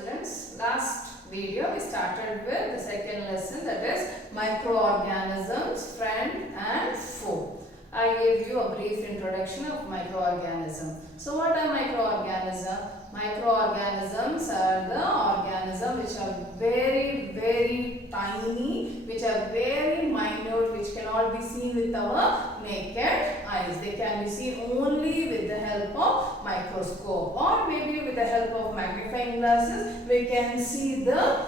students, last video we started with the second lesson, that is microorganisms, friend and foe. I gave you a brief introduction of microorganism. So what are microorganisms? Microorganisms are the organisms which are very tiny, which are very minute, which cannot be seen with our naked eyes. They can be seen only with the help of microscope, or maybe with the help of magnifying glasses we can see the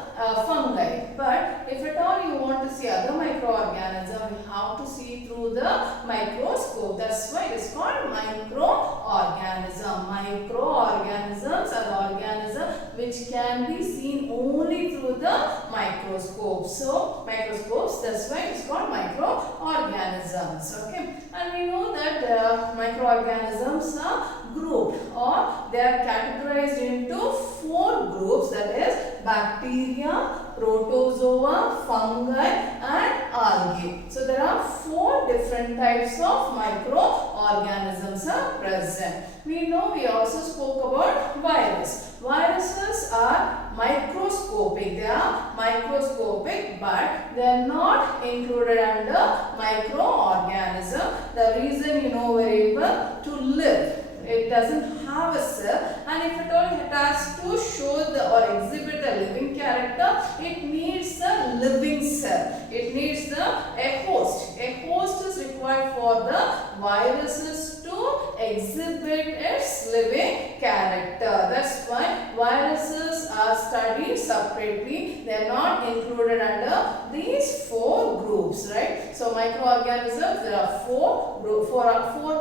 fungi. But if at all you want to see other microorganisms, you have to see through the microscope. That's why it is called microorganism. Microorganisms are organisms which can be seen only through the microscope. So microscopes, that's why it is called microorganisms. Okay, and we know that microorganisms are grouped, or they are categorized into 4 groups, that is bacteria, protozoa, fungi and algae. So there are 4 different types of microorganisms are present. We also spoke about virus. Viruses are microscopic. They are microscopic, but they are not included under microorganism. The reason you know very well, to live. It doesn't have a cell, and if at all it has to show or exhibit a living character, it needs a living cell. It needs a host. A host is required for the viruses to exhibit its living character. That's why viruses are studied separately. They are not included under these 4 groups, right? So microorganisms, there are 4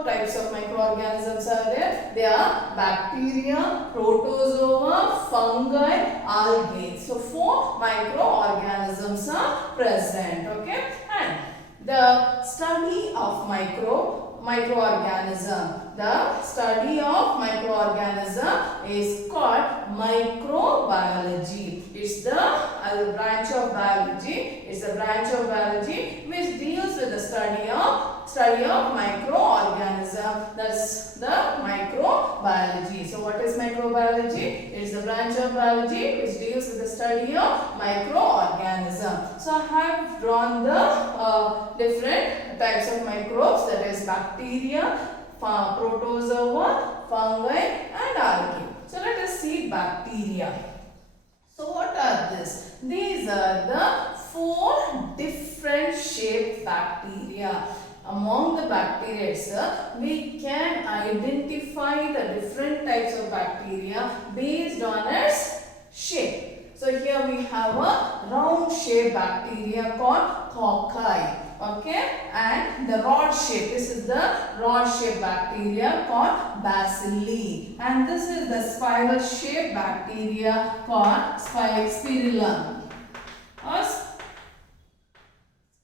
types of microorganisms are there. They are bacteria, protozoa, fungi, algae. So 4 microorganisms are present. Okay, and the study of microorganism. The study of microorganism is called microbiology. It's the branch of biology. It's a branch of biology which deals with the study of microorganism. That's the microbiology. So what is microbiology? It's the branch of biology which deals with the study of microorganism. So I have drawn the different types of microbes, that is bacteria, protozoa, fungi and algae. So let us see bacteria. So what are these? These are the 4 different shaped bacteria. Among the bacteria itself, we can identify the different types of bacteria based on its shape. So here we have a round shaped bacteria called cocci. Okay, and the rod shape, this is the rod shaped bacteria called bacilli, and this is the spiral shaped bacteria called spirillum or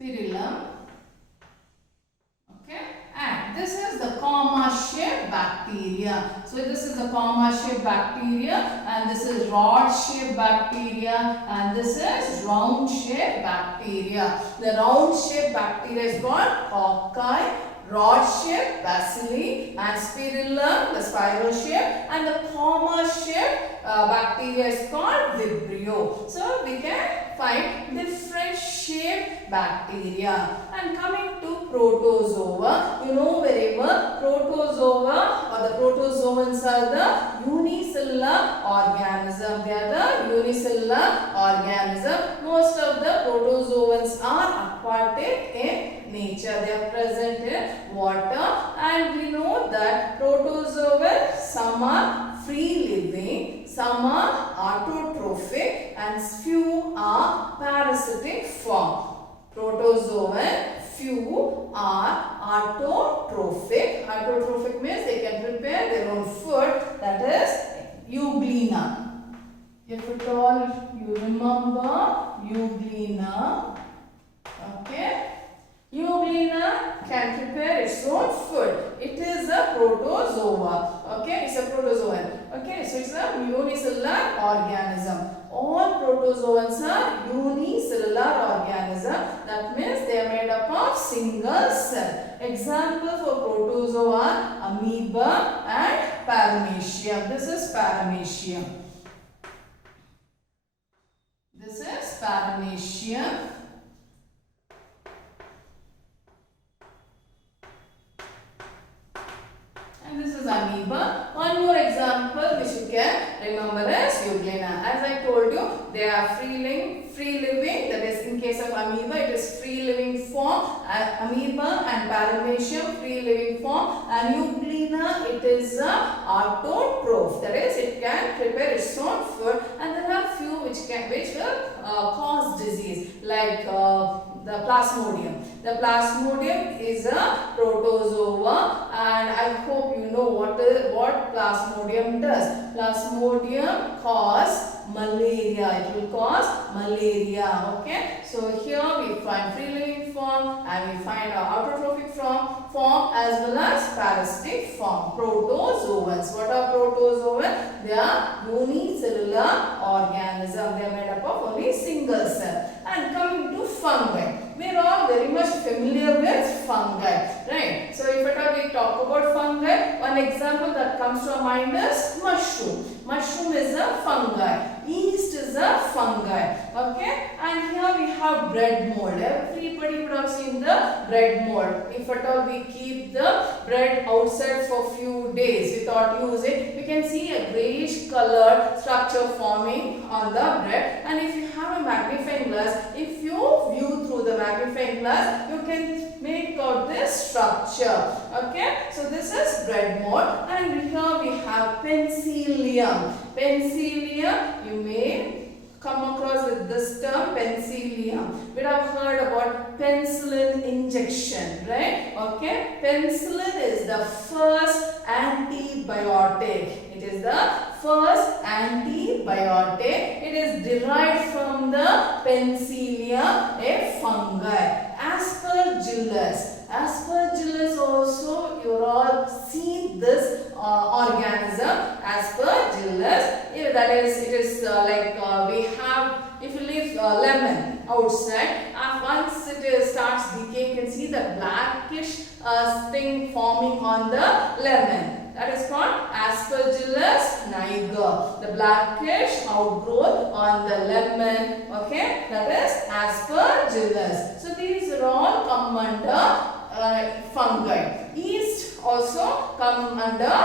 spirillum. Okay, and this is the comma shaped bacteria. So this is the comma shaped bacteria, and this is rod shaped bacteria, and this is round shaped bacteria. The round shaped bacteria is called cocci, rod shaped bacilli, and spirillum, the spiral shape, and the comma shaped bacteria is called vibrio. So we can find different shaped bacteria. And coming to protozoa, you know very well, protozoa or the protozoans are the unicellular organism. They are the unicellular organism. Most of the protozoans are aquatic in nature. They are present in water, and we know that protozoa, some are free living, some are autotrophic, and few are parasitic form. Protozoan, few are autotrophic. Autotrophic means they can prepare their own food, that is euglena. If at all you remember euglena, okay, euglena can prepare its own food. It is a protozoa. Okay, it's a protozoan. Okay, so it's a unicellular organism. All protozoans are unicellular organism. That means they are made up of single cell. Example for protozoa are amoeba and paramecium. This is paramecium. paramecium. And this is amoeba. One more example which you can remember is euglena. As I told you, they are free living. That is, in case of amoeba, it is free living form. Amoeba and paramecium, free living form. And euglena, it is autotroph. That is, it can prepare its own food. And there are few which will cause disease, like the plasmodium. The plasmodium is a protozoa, and I hope you know what plasmodium does. Plasmodium cause malaria. It will cause malaria. Okay. So here we find free living form and we find autotrophic form as well as parasitic form. Protozoans. What are protozoans? They are unicellular organisms. They are made up of only single cell. And coming to fungi. We are all very much familiar with fungi, right? So if at all we talk about fungi, one example that comes to our mind is mushroom. Mushroom is a fungi. Yeast is a fungi. Okay? And here we have bread mold. Everybody would have seen the bread mold. If at all we keep the bread outside for few days without using, we can see a grayish colored structure forming on the bread. And if you have a magnifying glass, if you view through the magnifying glass, you can make out this structure. Okay? So this is bread mold. And here we have penicillium. Penicillium, you may come across with this term, penicillium. We have heard about penicillin injection, right? Okay, penicillin is the first antibiotic. It is the first antibiotic. It is derived from the Penicillium, a fungi. Aspergillus. Aspergillus also, you all see this organism, Aspergillus. That is, it is like we have, if you leave lemon outside, once it starts decaying, you can see the blackish thing forming on the lemon. That is called Aspergillus niger. The blackish outgrowth on the lemon. Okay, that is Aspergillus. So these are all come under fungi. Yeast also come under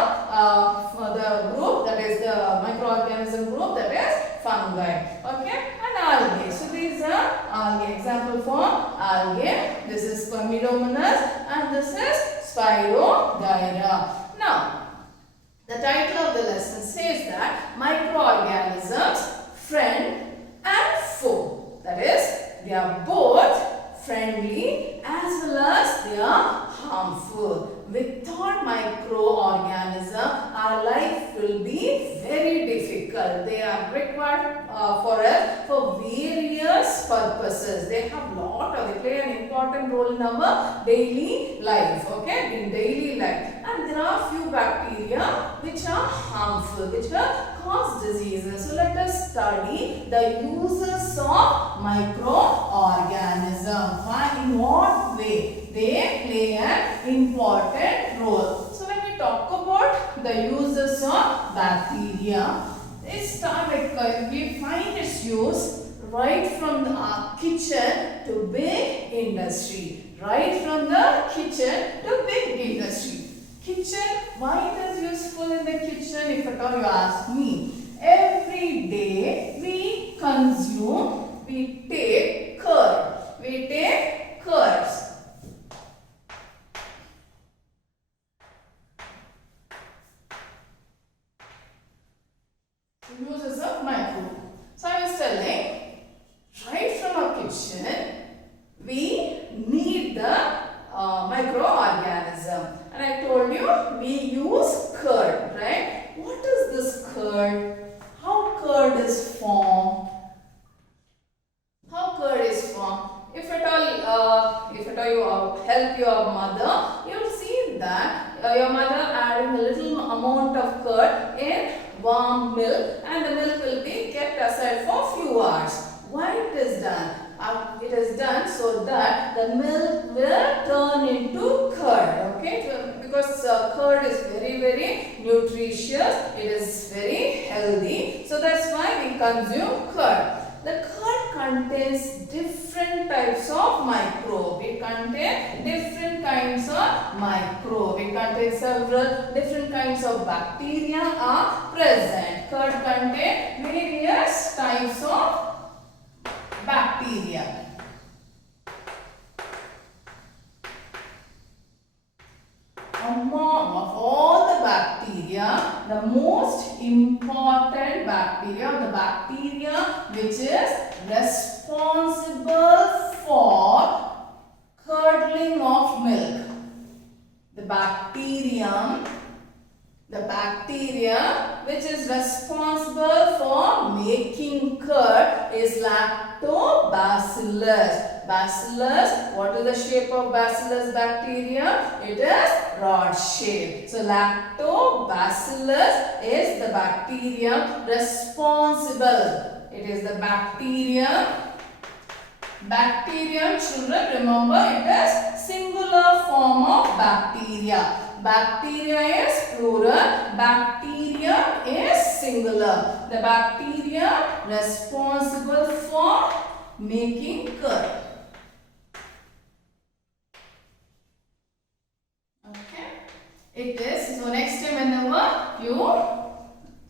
the group, that is the microorganism group, that is fungi. Okay, and algae. So these are algae. Example for algae. This is Chlamydomonas and this is Spirogyra. Now, the title of the lesson says that microorganisms, friend and foe. That is, they are both friendly as well as they are harmful. Without microorganism, our life will be very difficult. They are required for us for various purposes. They have they play an important role in our daily life. Okay, in daily life. And there are few bacteria which are harmful, which will cause diseases. So let us study the uses of microorganisms. In what way they play an important role. So when we talk about the uses of bacteria, we find its use right from the kitchen to big industry. Right from the kitchen to big industry. Kitchen, why it is useful in the kitchen, if at all you ask me? Every day we consume, we take curd. We take curds. Uses of microbe. So I was telling, right from our kitchen, we need the microorganism. And I told you, we use curd, right? What is this curd? How curd is formed? How curd is formed? If at all you help your mother, you will see that your mother adding a little amount of curd in warm milk, and the milk will be kept aside for few hours. Why it is done? It is done so that the milk will turn into curd. Okay, because curd is very, very nutritious. It is very healthy. So that's why we consume curd. The curd contains different types of microbe. It contains different kinds of microbe. It contains several different kinds of bacteria are present. Curd contains various types of bacteria. Among of all the bacteria, the most important bacteria, the bacteria which is responsible for curdling of milk, the bacteria which is responsible for making curd is lactobacillus. Bacillus, what is the shape of bacillus bacteria? It is rod shape. So lactobacillus is the bacteria responsible. It is the bacteria. Bacterium, children, remember it is singular form of bacteria. Bacteria is plural, bacteria is singular. The bacteria responsible for making curd. Okay. It is, so next time whenever you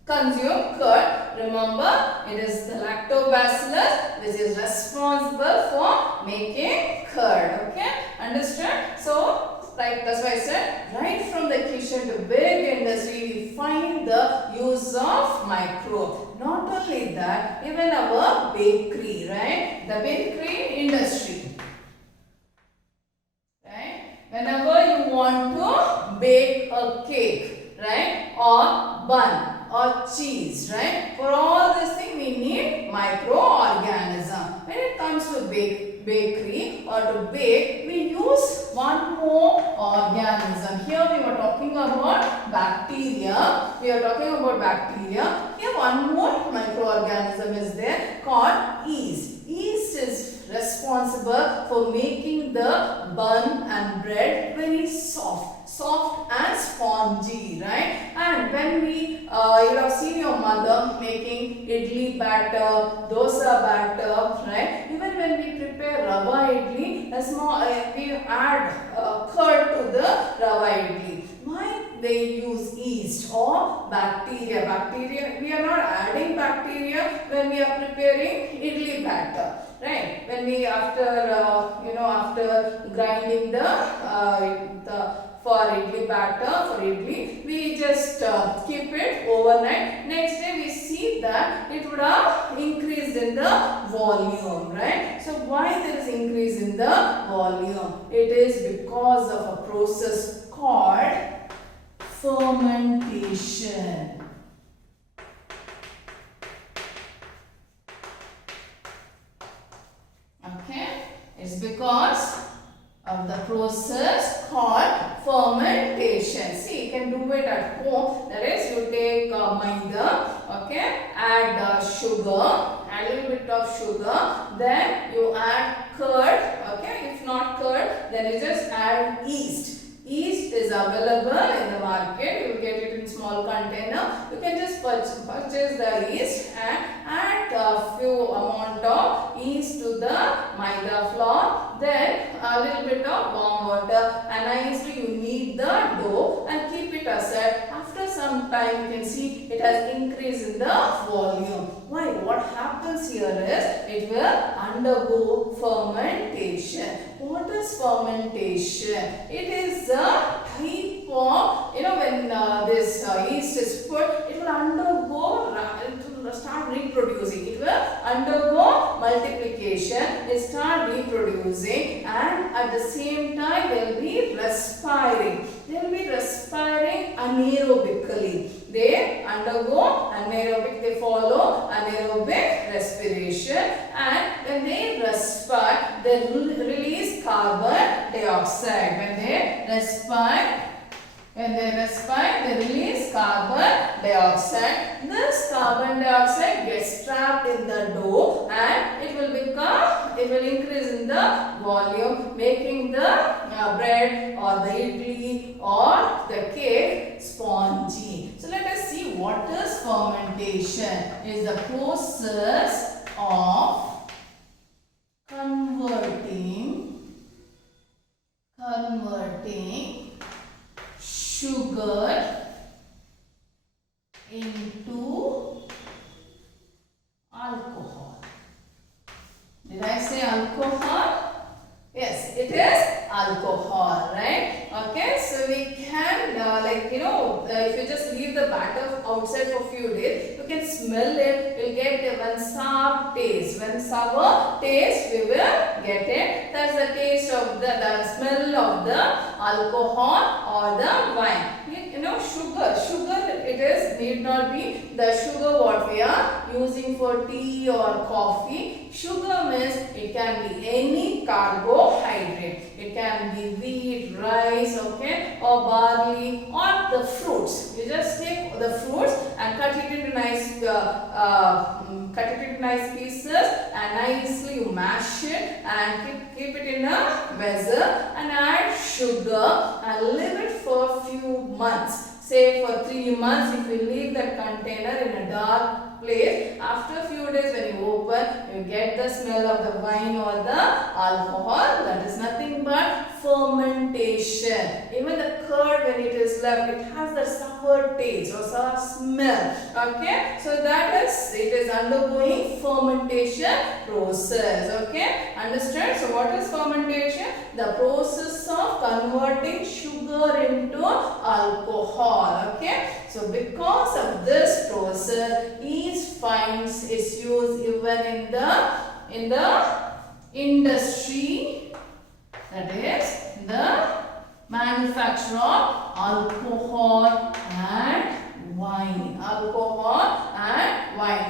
consume curd, remember it is the lactobacillus which is responsible for making curd. Okay, understand? So right, that's why I said right from the kitchen to big industry we find the use of microbe. Not only that, even our bakery, right? The bakery industry, right? Whenever you want to bake a cake, right, or bun or cheese, right? For all this thing we need microorganism. When it comes to bakery or to bake, we use one more organism. Here we were talking about bacteria. Here one more microorganism is there called yeast. Yeast is responsible for making the bun and bread very soft and spongy, right? And when we you have seen your mother making idli batter, dosa batter, right? Even when we prepare rava idli, we add curd to the rava idli. Why they use yeast or bacteria? We are not adding bacteria when we are preparing idli batter, right? When we after grinding the for idli batter, we just keep it overnight. Next day we see that it would have increased in the volume, right? So why there is increase in the volume? It is because of a process called fermentation. Okay, it's because of the process called fermentation. See, you can do it at home. That is, you take maida, okay, add sugar, add a little bit of sugar, then you add curd, okay. If not curd, then you just add yeast. Yeast is available in the market. You will get it in small container. You can just purchase the yeast and add a few amount of yeast to the maida flour. Then a little bit of warm water, and nicely you knead the dough and keep it aside. After some time you can see it has increased in the volume. Why? What happens here is it will undergo fermentation. What is fermentation? It is a type of, when this yeast is put, it will start reproducing. It will undergo multiplication, it start reproducing, and at the same time they will be respiring. They will be respiring anaerobically. They undergo they follow anaerobic respiration, and when they respire, they release carbon dioxide. When they respire, they release carbon dioxide. This carbon dioxide gets trapped in the dough and it will increase in the volume, making the bread or the idli or the cake spongy. So let us see what is fermentation. It is the process of sugar into alcohol. Did I say alcohol? Yes, it is alcohol, right? Okay, so we can if you just leave the batter outside for few days, you can smell it. You'll get one sour taste. When sour taste, we will get it. That's the taste of the smell of the alcohol or the wine. Sugar it is need not be the sugar what we are using for tea or coffee. Sugar means it can be any carbohydrate. It can be wheat, rice, okay, or barley, or the fruits. You just take the fruits and cut it into nice pieces, and nicely you mash it and keep it in a vessel and add sugar and leave it for a few months. Say for 3 months, if you leave that container in a dark place, after a few days when you open, you get the smell of the wine or the alcohol. That is nothing but fermentation. Even the curd, when it is left, it has the sour taste or sour smell. Okay, so it is undergoing fermentation process. Okay, understand? So what is fermentation? The process of converting sugar into alcohol. Okay, so because of this process, yeast finds its use even in the industry, that is the manufacture of alcohol and wine.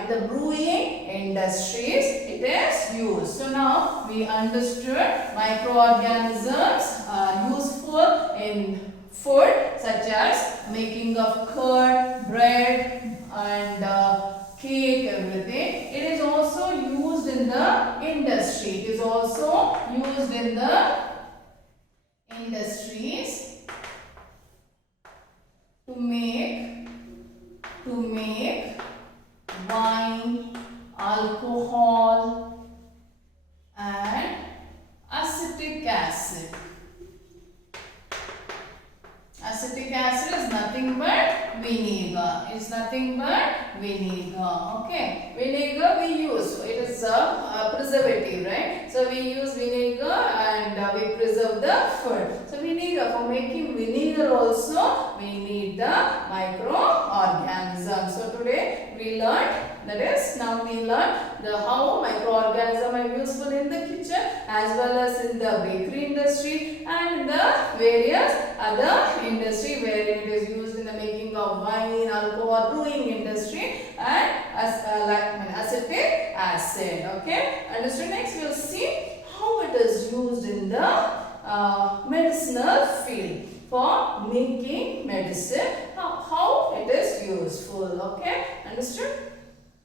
The brewing industries it is used. So now we understood microorganisms are useful in food such as making of curd, bread and cake, everything. It is also used in the industry. It is also used in the industries to make wine, alcohol and acetic acid. Acetic acid is nothing but vinegar. It's nothing but vinegar. Okay. Vinegar we use. It is a preservative, right? So we use vinegar and we preserve the food. So vinegar, for making vinegar also we need the microorganisms. So today we learned, now we learn how microorganisms are useful in the kitchen as well as in the bakery industry and the various other industry where it is used in the making of wine, alcohol, brewing industry and acetic acid. Okay, understood? Next we will see how it is used in the medicinal field for making medicine, how it is useful. Okay, understood?